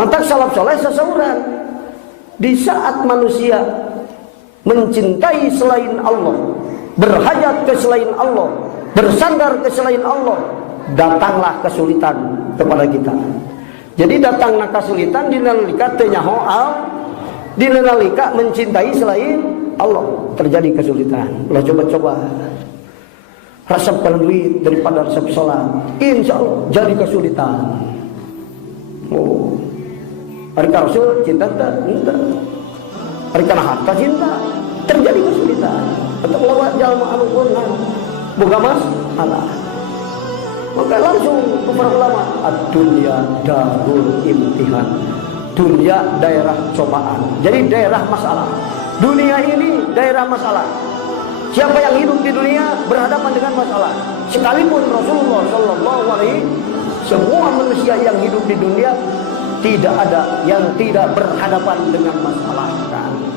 Mantak salaf soleh sesauran. Di saat manusia mencintai selain Allah, berhajat ke selain Allah, bersandar ke selain Allah, datanglah kesulitan kepada kita. Jadi datanglah kesulitan dinalika tenyahoal, dinalika mencintai selain Allah, terjadi kesulitan. Lo coba-coba resepkan duit daripada resep sholat, insya Allah jadi kesulitan. Oh, hari Rasul cinta tak? Hari karena harta cinta, terjadi kesulitan. Untuk lewat jalma anu purna, boga mas Allah. Maka langsung para ulama, ad-dunya darul imtihan. Dunia daerah cobaan. Jadi daerah masalah. Dunia ini daerah masalah. Siapa yang hidup di dunia berhadapan dengan masalah. Sekalipun Rasulullah Shallallahu Alaihi, semua manusia yang hidup di dunia tidak ada yang tidak berhadapan dengan masalah. Kan?